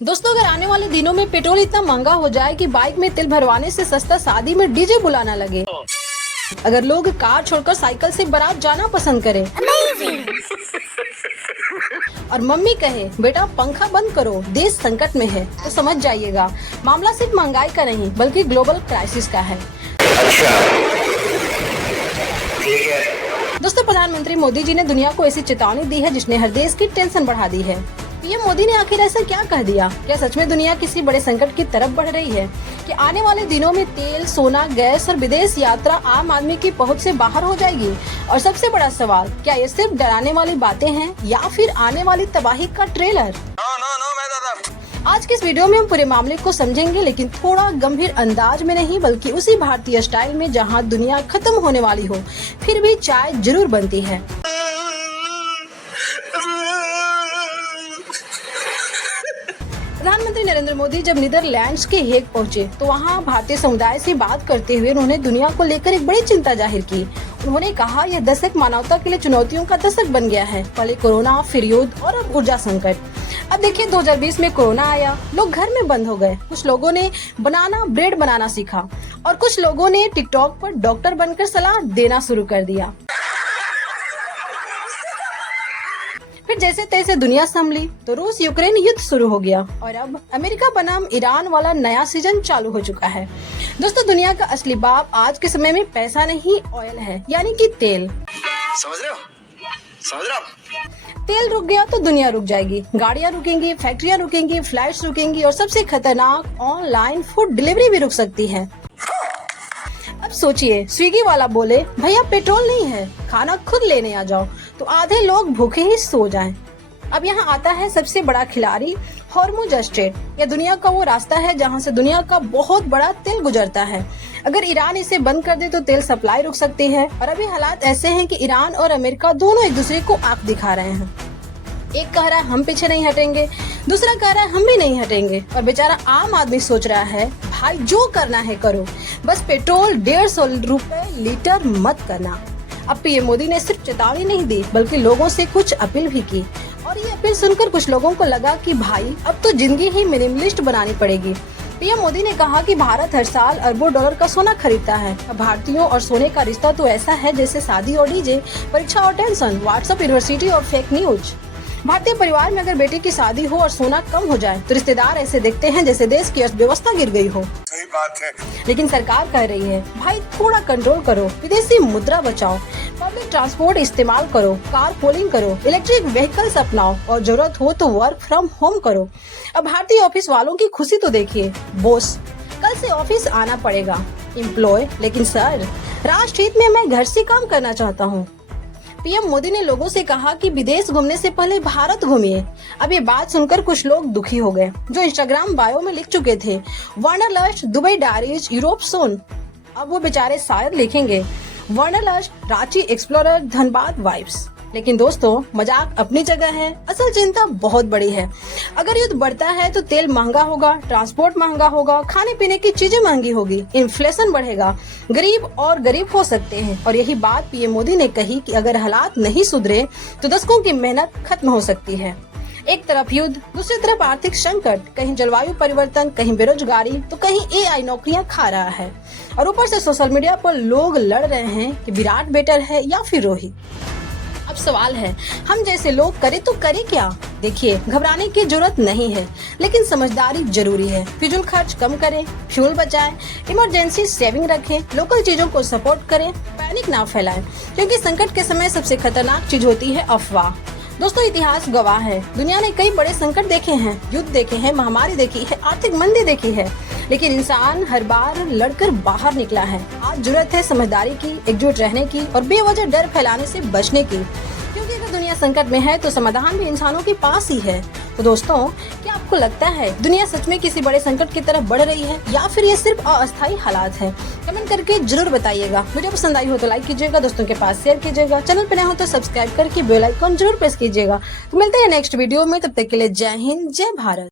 दोस्तों, अगर आने वाले दिनों में पेट्रोल इतना महंगा हो जाए कि बाइक में तेल भरवाने से सस्ता शादी में डीजे बुलाना लगे, अगर लोग कार छोड़कर साइकिल से बारात जाना पसंद करें और मम्मी कहे बेटा पंखा बंद करो देश संकट में है, तो समझ जाइएगा मामला सिर्फ महंगाई का नहीं बल्कि ग्लोबल क्राइसिस का है। दोस्तों, प्रधानमंत्री मोदी जी ने दुनिया को ऐसी चेतावनी दी है जिसने हर देश की टेंशन बढ़ा दी है। पीएम मोदी ने आखिर ऐसा क्या कह दिया? क्या सच में दुनिया किसी बड़े संकट की तरफ बढ़ रही है कि आने वाले दिनों में तेल, सोना, गैस और विदेश यात्रा आम आदमी की पहुंच से बाहर हो जाएगी? और सबसे बड़ा सवाल, क्या ये सिर्फ डराने वाली बातें हैं या फिर आने वाली तबाही का ट्रेलर? आज के इस वीडियो में हम पूरे मामले को समझेंगे, लेकिन थोड़ा गंभीर अंदाज में नहीं बल्कि उसी भारतीय स्टाइल में जहां दुनिया खत्म होने वाली हो फिर भी चाय जरूर बनती है। प्रधानमंत्री नरेंद्र मोदी जब नीदरलैंड्स के हेग पहुंचे तो वहां भारतीय समुदाय से बात करते हुए उन्होंने दुनिया को लेकर एक बड़ी चिंता जाहिर की। उन्होंने कहा, यह दशक मानवता के लिए चुनौतियों का दशक बन गया है। पहले कोरोना, फिर युद्ध और अब ऊर्जा संकट। अब देखिए 2020 में कोरोना आया, लोग घर में बंद हो गए। कुछ लोगों ने ब्रेड बनाना सीखा और कुछ लोगों ने टिकटॉक पर डॉक्टर बनकर सलाह देना शुरू कर दिया। फिर जैसे तैसे दुनिया संभली तो रूस यूक्रेन युद्ध शुरू हो गया और अब अमेरिका बनाम ईरान वाला नया सीजन चालू हो चुका है। दोस्तों, दुनिया का असली बाप आज के समय में पैसा नहीं ऑयल है, यानी कि तेल। समझ रहे हो? तेल रुक गया तो दुनिया रुक जाएगी। गाड़ियाँ रुकेंगी, फैक्ट्रियाँ रुकेंगी, फ्लाइट्स रुकेंगी और सबसे खतरनाक ऑनलाइन फूड डिलीवरी भी रुक सकती है। अब सोचिए, स्विगी वाला बोले भैया पेट्रोल नहीं है, खाना खुद लेने आ जाओ, तो आधे लोग भूखे ही सो जाएं। अब यहाँ आता है सबसे बड़ा खिलाड़ी, हॉर्मुज स्ट्रेट। यह दुनिया का वो रास्ता है जहाँ से दुनिया का बहुत बड़ा तेल गुजरता है। अगर ईरान इसे बंद कर दे तो तेल सप्लाई रुक सकती है और अभी हालात ऐसे हैं कि ईरान और अमेरिका दोनों एक दूसरे को आंख दिखा रहे हैं। एक कह रहा है हम पीछे नहीं हटेंगे, दूसरा कह रहा है हम भी नहीं हटेंगे और बेचारा आम आदमी सोच रहा है भाई जो करना है करो, बस पेट्रोल 150 रुपए लीटर मत करना। अब पीएम मोदी ने सिर्फ चेतावनी नहीं दी बल्कि लोगों से कुछ अपील भी की और ये अपील सुनकर कुछ लोगों को लगा कि भाई अब तो जिंदगी ही मिनिमलिस्ट बनानी पड़ेगी। पीएम मोदी ने कहा कि भारत हर साल अरबों डॉलर का सोना खरीदता है। अब भारतीयों और सोने का रिश्ता तो ऐसा है जैसे शादी और डीजे, परीक्षा और टेंशन, व्हाट्सएप, यूनिवर्सिटी और फेक न्यूज। भारतीय परिवार में अगर बेटे की शादी हो और सोना कम हो जाए तो रिश्तेदार ऐसे देखते हैं जैसे देश की अर्थव्यवस्था गिर गई हो। सही बात है। लेकिन सरकार कह रही है भाई थोड़ा कंट्रोल करो, विदेशी मुद्रा बचाओ, पब्लिक ट्रांसपोर्ट इस्तेमाल करो, कार पोलिंग करो, इलेक्ट्रिक व्हीकल्स अपनाओ और जरूरत हो तो वर्क फ्रॉम होम करो। अब भारतीय ऑफिस वालों की खुशी तो देखिए, बॉस कल से ऑफिस आना पड़ेगा। एम्प्लॉय, लेकिन सर राष्ट्र हित में मैं घर से काम करना चाहता हूँ। पीएम मोदी ने लोगों से कहा कि विदेश घूमने से पहले भारत घूमिए। अब ये बात सुनकर कुछ लोग दुखी हो गए जो इंस्टाग्राम बायो में लिख चुके थे वांडरलस्ट, दुबई डायरीज, यूरोप सोन। अब वो बेचारे शायद लिखेंगे वांडरलस्ट, रांची एक्सप्लोरर, धनबाद वाइब्स। लेकिन दोस्तों, मजाक अपनी जगह है, असल चिंता बहुत बड़ी है। अगर युद्ध बढ़ता है तो तेल महंगा होगा, ट्रांसपोर्ट महंगा होगा, खाने पीने की चीजें महंगी होगी, इन्फ्लेशन बढ़ेगा, गरीब और गरीब हो सकते हैं। और यही बात पीएम मोदी ने कही कि अगर हालात नहीं सुधरे तो दशकों की मेहनत खत्म हो सकती है। एक तरफ युद्ध, दूसरी तरफ आर्थिक संकट, कहीं जलवायु परिवर्तन, कहीं बेरोजगारी तो कहीं एआई नौकरियां खा रहा है और ऊपर से सोशल मीडिया पर लोग लड़ रहे हैं कि विराट बेटर है या फिर रोहित। अब सवाल है, हम जैसे लोग करें तो करें क्या? देखिए, घबराने की जरूरत नहीं है, लेकिन समझदारी जरूरी है। फिजूल खर्च कम करें, फ्यूल बचाएं, इमरजेंसी सेविंग रखें, लोकल चीजों को सपोर्ट करें, पैनिक ना फैलाएं, क्योंकि संकट के समय सबसे खतरनाक चीज होती है अफवाह। दोस्तों, इतिहास गवाह है, दुनिया ने कई बड़े संकट देखे हैं, युद्ध देखे हैं, महामारी देखी है, आर्थिक मंदी देखी है, लेकिन इंसान हर बार लड़कर बाहर निकला है। आज जरूरत है समझदारी की, एकजुट रहने की और बेवजह डर फैलाने से बचने की, क्योंकि अगर दुनिया संकट में है तो समाधान भी इंसानों के पास ही है। तो दोस्तों, क्या आपको लगता है दुनिया सच में किसी बड़े संकट की तरफ बढ़ रही है या फिर ये सिर्फ अस्थायी हालात है? कमेंट करके जरूर बताइएगा। वीडियो पसंद आई हो तो लाइक कीजिएगा, दोस्तों के पास शेयर कीजिएगा, चैनल पे नए हो तो सब्सक्राइब करके बेल आइकन जरूर प्रेस कीजिएगा। तो मिलते हैं नेक्स्ट वीडियो में, तब तक के लिए जय हिंद, जय भारत।